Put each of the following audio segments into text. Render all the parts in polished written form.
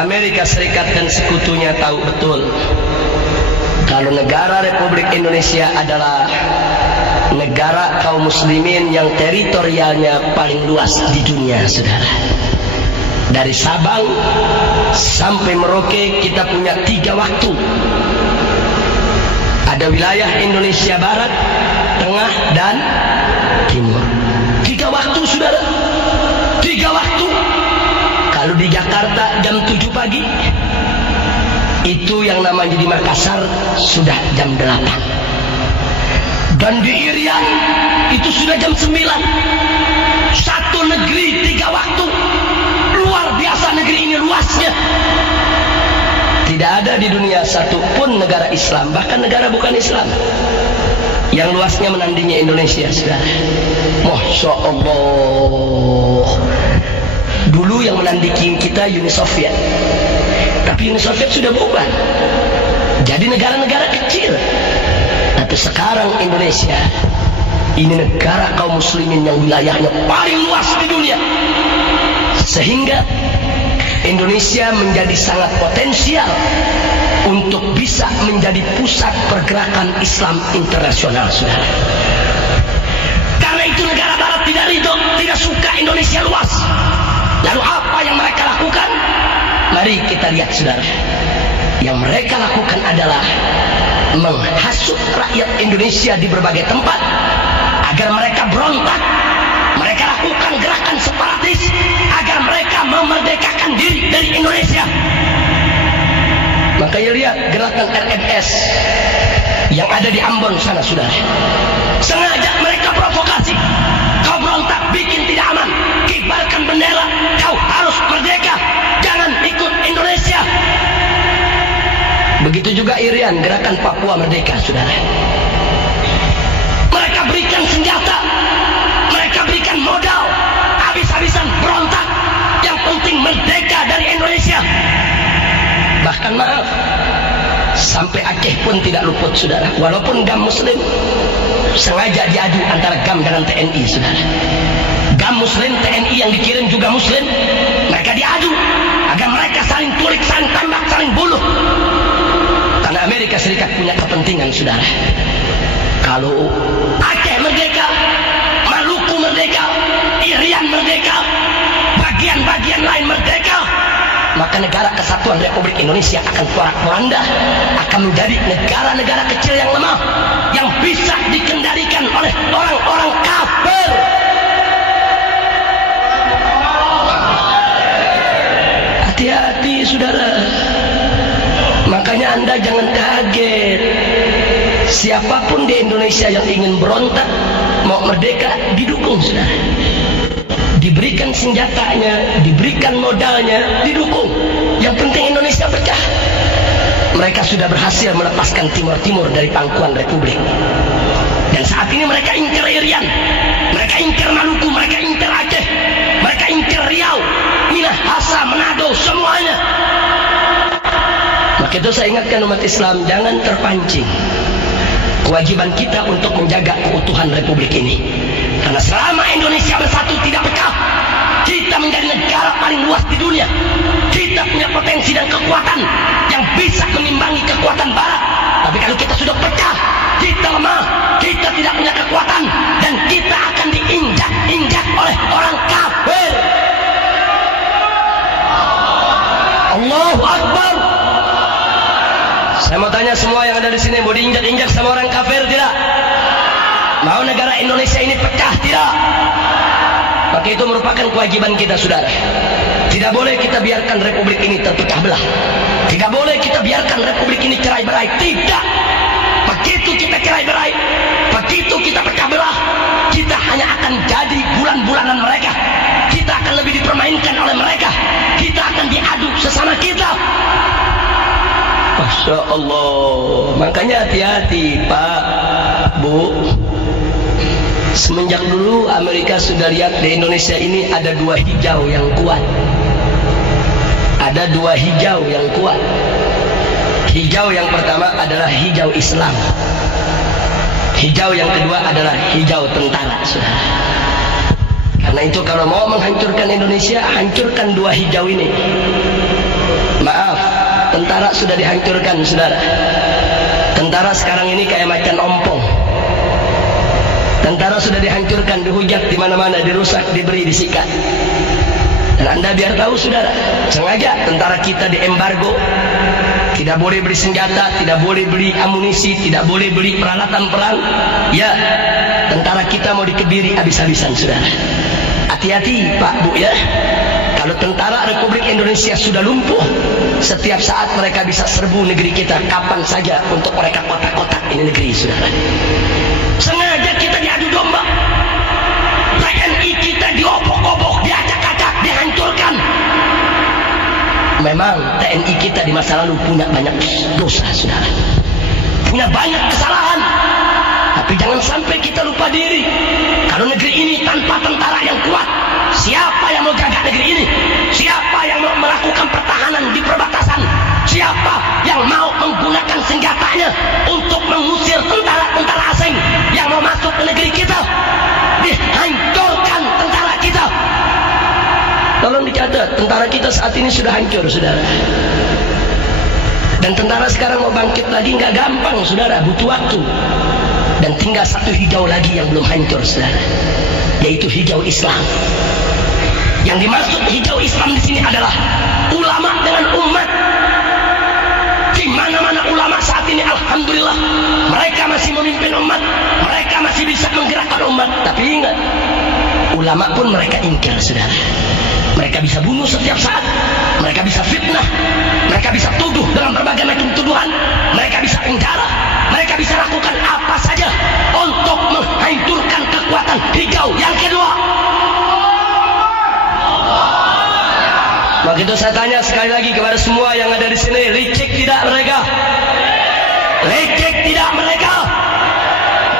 Amerika Serikat dan sekutunya tahu betul kalau negara Republik Indonesia adalah negara kaum muslimin yang teritorialnya paling luas di dunia, saudara. Dari Sabang sampai Merauke kita punya 3 waktu. Ada wilayah Indonesia Barat, Tengah, dan Timur. 3 waktu, saudara. 3 waktu. Kalau di Jakarta jam 7 pagi, itu yang namanya di Makassar sudah jam 8. Dan di Irian itu sudah jam 9. Satu negeri 3 waktu. Luar biasa negeri ini luasnya. Tidak ada di dunia satupun negara Islam, bahkan negara bukan Islam, yang luasnya menandingi Indonesia, saudara. Masya Allah. Dulu yang menandingi kita Uni Soviet, tapi Uni Soviet sudah bubar jadi negara-negara kecil. Tapi sekarang Indonesia ini negara kaum muslimin yang wilayahnya paling luas di dunia, sehingga Indonesia menjadi sangat potensial untuk bisa menjadi pusat pergerakan Islam internasional, saudara. Karena itu negara Barat tidak ridho, tidak suka Indonesia luas. Lalu apa yang mereka lakukan? Mari kita lihat, saudara. Yang mereka lakukan adalah menghasut rakyat Indonesia di berbagai tempat agar mereka berontak. Mereka lakukan gerakan separatis agar mereka memerdekakan diri dari Indonesia. Makanya lihat gerakan RMS yang ada di Ambon sana, saudara. Sengaja mereka provokasi. Kau berontak, bikin tidak aman, kibarkan bendera, kau harus merdeka, jangan ikut Indonesia. Begitu juga Irian, gerakan Papua Merdeka, saudara. Mereka berikan senjata, mereka berikan modal, habis-habisan berontak. Yang penting merdeka dari Indonesia. Bahkan maaf, sampai Aceh pun tidak luput, saudara. Walaupun GAM Muslim sengaja diadu antara GAM dengan TNI, saudara. GAM Muslim, TNI yang dikirim juga Muslim, mereka diadu agar mereka saling tulik, saling tembak, saling bunuh. Karena Amerika Serikat punya kepentingan, saudara. Kalau Aceh merdeka, Maluku merdeka, Irian merdeka, bagian-bagian lain merdeka, maka negara kesatuan Republik Indonesia akan porak-poranda, akan menjadi negara-negara kecil yang lemah, yang bisa dikendalikan oleh orang-orang kafir. Hati-hati, saudara. Makanya Anda jangan kaget. Siapapun di Indonesia yang ingin berontak, mau merdeka, didukung, saudara. Diberikan senjatanya, diberikan modalnya, didukung. Yang penting Indonesia pecah. Mereka sudah berhasil melepaskan Timur-Timur dari pangkuan Republik. Dan saat ini mereka ingkar Irian, mereka ingkar Maluku, mereka ingkar Aceh, mereka ingkar Riau, Minahasa, Manado, semuanya. Maka itu saya ingatkan umat Islam, jangan terpancing. Kewajiban kita untuk menjaga keutuhan Republik ini. Karena selama Indonesia bersatu tidak pecah, kita menjadi negara paling luas di dunia. Kita punya potensi dan kekuatan yang bisa menimbangi kekuatan Barat. Tapi kalau kita sudah pecah, kita lemah, kita tidak punya kekuatan, dan kita akan diinjak-injak oleh orang kafir. Allahu Akbar. Saya mau tanya semua yang ada di sini, mau diinjak-injak sama orang kafir tidak? Mau negara Indonesia ini pecah tidak? Maka itu merupakan kewajiban kita, saudara. Tidak boleh kita biarkan Republik ini terpecah belah. Tidak boleh kita biarkan Republik ini cerai-berai. Tidak. Begitu kita cerai-berai, begitu kita pecah belah, kita hanya akan jadi bulan-bulanan mereka. Kita akan lebih dipermainkan oleh mereka. Kita akan diadu sesama kita. Masya Allah. Makanya hati-hati, Pak, Bu. Semenjak dulu Amerika sudah lihat di Indonesia ini ada 2 hijau yang kuat. Ada 2 hijau yang kuat. Hijau yang pertama adalah hijau Islam. Hijau yang kedua adalah hijau tentara, saudara. Karena itu kalau mau menghancurkan Indonesia, hancurkan 2 hijau ini. tentara sudah dihancurkan, saudara. Tentara sekarang ini kayak macan ompong. Tentara sudah dihancurkan, dihujat di mana-mana, dirusak, diberi, disikat. Dan Anda biar tahu, saudara, sengaja tentara kita diembargo. Tidak boleh beli senjata, tidak boleh beli amunisi, tidak boleh beli peralatan perang. Ya, tentara kita mau dikebiri habis-habisan, saudara. Hati-hati, Pak, Bu, ya. Kalau tentara Republik Indonesia sudah lumpuh, setiap saat mereka bisa serbu negeri kita kapan saja untuk mereka kotak-kotak ini negeri, saudara. Sengaja kita diadu domba. TNI kita diobok-obok, diacak-acak, dihancurkan. Memang TNI kita di masa lalu punya banyak dosa, saudara. Punya banyak kesalahan. Tapi jangan sampai kita lupa diri. Kalau negeri ini tanpa tentara yang kuat, siapa yang mau jaga negeri ini? Siapa yang mau melakukan pertahanan di perbatasan? Siapa yang mau menggunakan senjatanya untuk mengusir tentara-tentara asing yang mau masuk ke negeri kita? Dihancurkan tentara kita. Tolong dicatat, tentara kita saat ini sudah hancur, saudara. Dan tentara sekarang mau bangkit lagi nggak gampang, saudara, butuh waktu. Dan tinggal satu hijau lagi yang belum hancur, saudara, yaitu hijau Islam. Yang dimaksud hijau Islam di sini adalah ulama dengan umat. Di mana-mana ulama saat ini, alhamdulillah, mereka masih memimpin umat, mereka masih bisa menggerakkan umat. Tapi ingat, ulama pun mereka ingkar, saudara. Mereka bisa bunuh setiap saat, mereka bisa fitnah, mereka bisa tuduh dengan berbagai macam tuduhan, mereka bisa penjara, mereka bisa lakukan apa saja untuk menghancurkan kekuatan hijau yang kedua. Maka itu saya tanya sekali lagi kepada semua yang ada di sini, licik tidak mereka? Licik tidak mereka?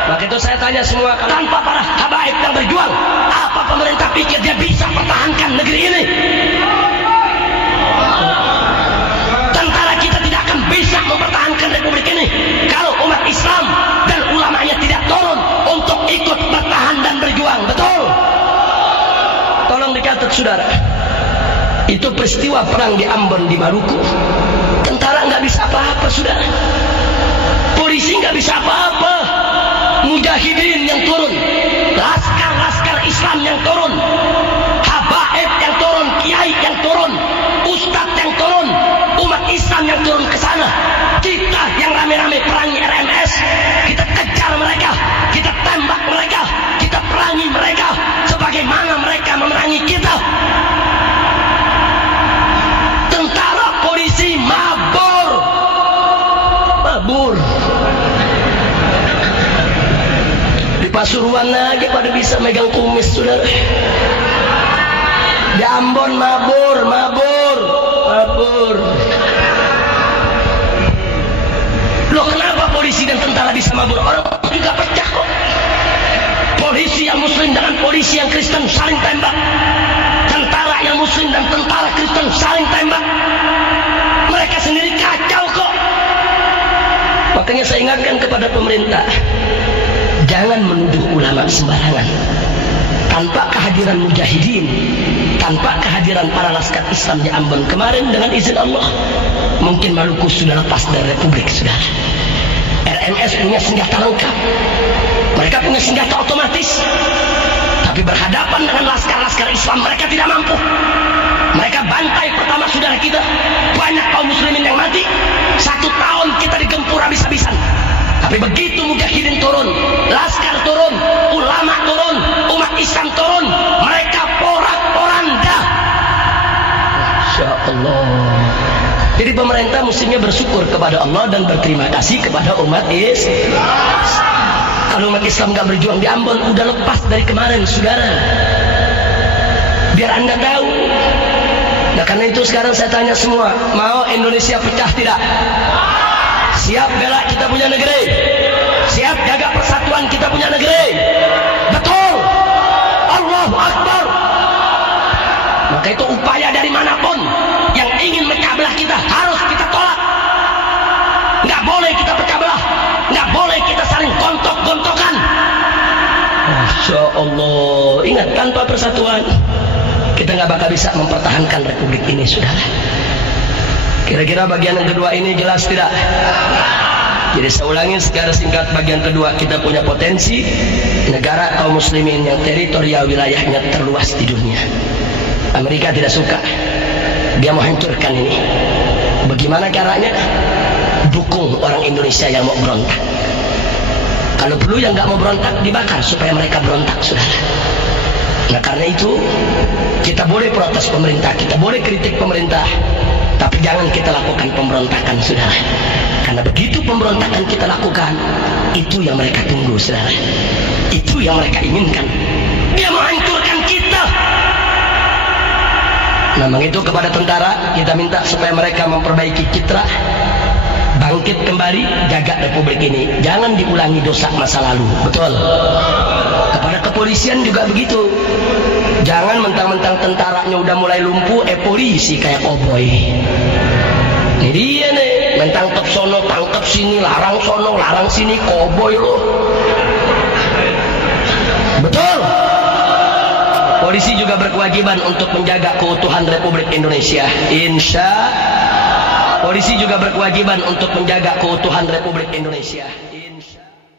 Maka itu saya tanya semua, tanpa para habaib yang berjuang, apa pemerintah pikir dia bisa pertahankan negeri ini? Tentara kita tidak akan bisa mempertahankan republik ini kalau umat Islam dan ulamanya tidak turun untuk ikut bertahan dan berjuang. Betul? Tolong dicatat, saudara. Itu peristiwa perang di Ambon, di Maluku. Tentara nggak bisa apa-apa, saudara. Polisi nggak bisa apa-apa. Mujahidin yang turun, laskar-laskar Islam yang turun, habaib yang turun, kiai yang turun, ustadz yang turun, umat Islam yang turun ke sana. Kita yang rame-rame perangi RMS, kita kejar mereka, kita tembak mereka, kita perangi mereka sebagaimana mereka memerangi kita. Tentara polisi mabur. Pasuruan aja pada bisa megang kumis, saudara. Di Ambon mabur. Loh, kenapa polisi dan tentara bisa mabur? Orang juga pecah kok. Polisi yang muslim dengan polisi yang Kristen saling tembak. Tentara yang muslim dan tentara Kristen saling tembak. Mereka sendiri kacau kok. Makanya saya ingatkan kepada pemerintah, jangan menuduh ulama sembarangan. Tanpa kehadiran mujahidin, tanpa kehadiran para laskar Islam di Ambon kemarin, dengan izin Allah, mungkin Maluku sudah lepas dari republik, saudara. RMS punya senjata lengkap, mereka punya senjata otomatis, tapi berhadapan dengan laskar-laskar Islam mereka tidak mampu. Mereka bantai pertama saudara kita, banyak kaum muslimin yang mati. 1 tahun kita digempur habis-habisan. Tapi begitu mujahidin turun, laskar turun, ulama turun, umat Islam turun, mereka porak-poranda. Masya Allah. Jadi pemerintah mestinya bersyukur kepada Allah dan berterima kasih kepada umat Islam. Kalau umat Islam gak berjuang di Ambon, udah lepas dari kemarin, saudara. Biar Anda tahu. Nah, karena itu sekarang saya tanya semua, mau Indonesia pecah tidak? Siap bela kita punya negeri? Siap jaga persatuan kita punya negeri? Betul? Allahu Akbar. Maka itu upaya dari manapun yang ingin mecah belah kita harus kita tolak. Nggak boleh kita pecah belah, nggak boleh kita saling gontok-gontokan. Masya Allah. Ingat, tanpa persatuan kita nggak bakal bisa mempertahankan republik ini, saudara. Kira-kira bagian yang kedua ini jelas tidak? Jadi saya ulangi secara singkat, bagian kedua, kita punya potensi negara kaum muslimin yang teritorial wilayahnya terluas di dunia. Amerika tidak suka, dia mau hancurkan ini. Bagaimana caranya? Dukung orang Indonesia yang mau berontak. Kalau perlu yang nggak mau berontak dibakar supaya mereka berontak, saudara. Nah karena itu kita boleh protes pemerintah, kita boleh kritik pemerintah, tapi jangan kita lakukan pemberontakan, saudara. Karena begitu pemberontakan kita lakukan, itu yang mereka tunggu, saudara. Itu yang mereka inginkan. Dia mau hancurkan kita. Nah, itu kepada tentara kita minta supaya mereka memperbaiki citra, bangkit kembali, jaga republik ini. Jangan diulangi dosa masa lalu. Betul. Kepada kepolisian juga begitu. Jangan mentang-mentang tentaranya udah mulai lumpuh, polisi kayak koboi. Ini dia nih, mentangkap sono, tangkap sini, larang sono, larang sini, koboi lo. Betul. Polisi juga berkewajiban untuk menjaga keutuhan Republik Indonesia. Polisi juga berkewajiban untuk menjaga keutuhan Republik Indonesia.